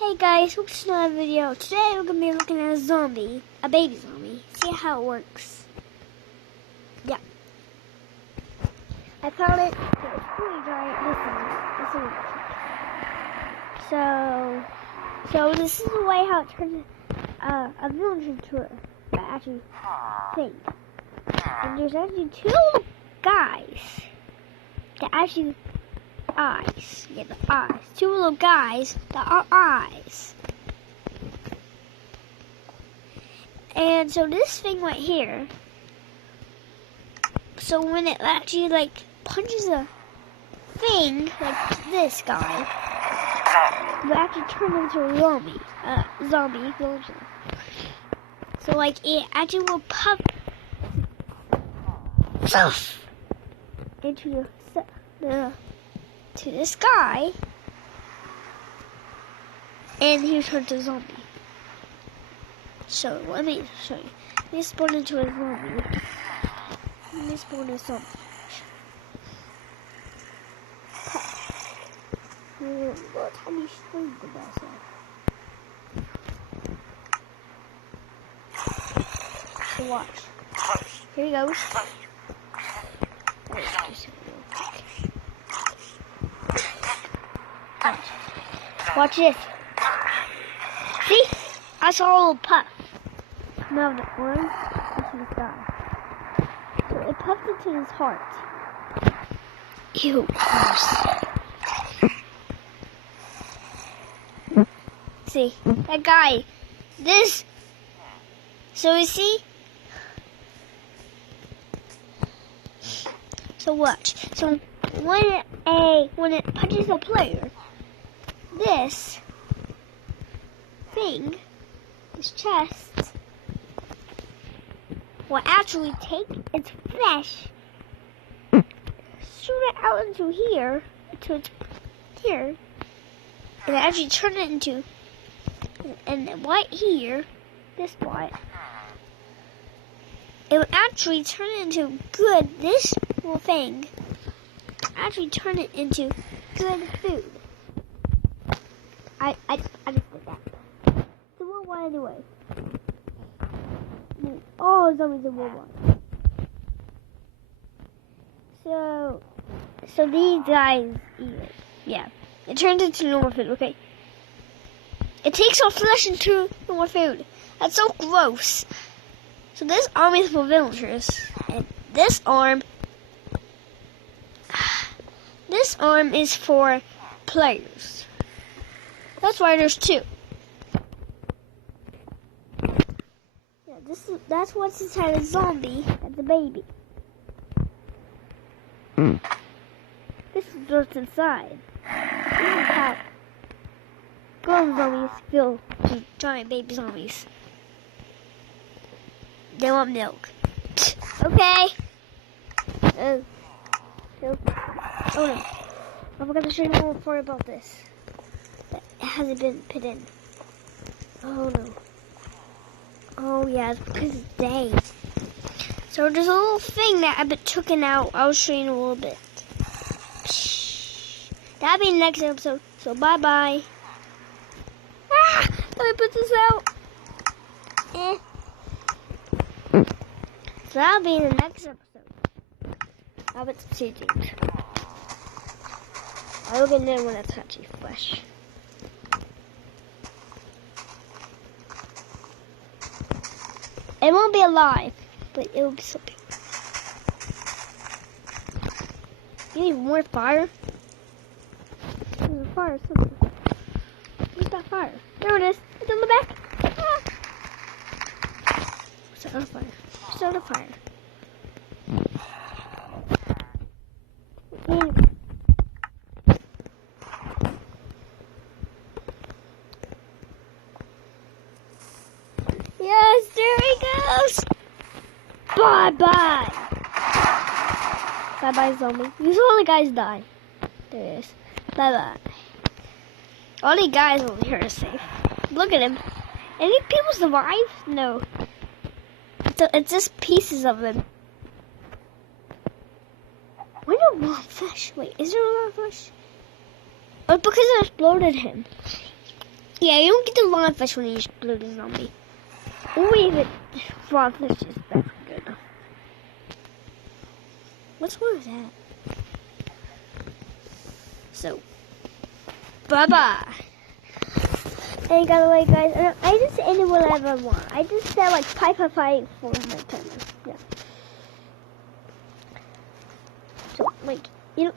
Hey guys, welcome to another video. Today we're going to be looking at a zombie, a baby zombie. See how it works. Yeah. I found it. It's pretty giant. So this is the way how it turns a village into a actually thing. And there's actually two guys that actually eyes. Yeah, the eyes. Two little guys that are eyes. And so this thing right here, so when it actually punches a thing like this guy, it actually turns into a zombie villager. So it actually will pop stuff into to this guy, and he turns to a zombie. So let me show you. Let me spawn into a zombie. Let me spawn a zombie. What tiny string did I say? So watch. Here he goes. Watch this. See? I saw a little puff. Now the orange into the sky. So it puffed into his heart. Ew, gross. See, that guy. This. So you see? So watch. So when it punches a player, this thing, this chest, will actually take its flesh, shoot it out into here, and actually turn it into, and right here, this spot, it will actually turn it into this little thing, actually turn it into good food. I just did that. So what do I do anyway? Oh, zombies in World War. So these guys eat it. Yeah. It turns into normal food, okay? It takes our flesh into normal food. That's so gross. So this arm is for villagers. And this arm is for players. That's why there's two. Yeah, that's what's inside a zombie. That's a baby. This is what's inside. This is how grown zombies feel to giant baby zombies. They want milk. Okay. Oh no. I forgot to show you more before about this. That hasn't been put in. Oh no. Oh yeah, it's because it's day. So there's a little thing that I've been taken out. I'll show you in a little bit. That'll be the next episode. So bye bye. Let me put this out. So that'll be in the next episode. I'll put some seedlings. I'll get in when it's actually fresh. It won't be alive, but it will be something. You need more fire? There's a fire somewhere. Where's that fire? There it is. It's on the back. Ah. Start a fire. Start a fire. Yes, there he goes. Bye-bye. Bye-bye, zombie. You saw the guys die. There it is. Bye-bye. All the guys over here are safe. Look at him. Any people survive? No. It's just pieces of them. Why do a lot of fish? Wait, is there a lot of fish? Oh, because I exploded him. Yeah, you don't get the live fish when you explode a zombie. Or even raw fish is better good. What's wrong with that? So, bye-bye. And by the way, guys, I just ended whatever I want. I just said like 555 for my timer. Yeah. So, like, you know.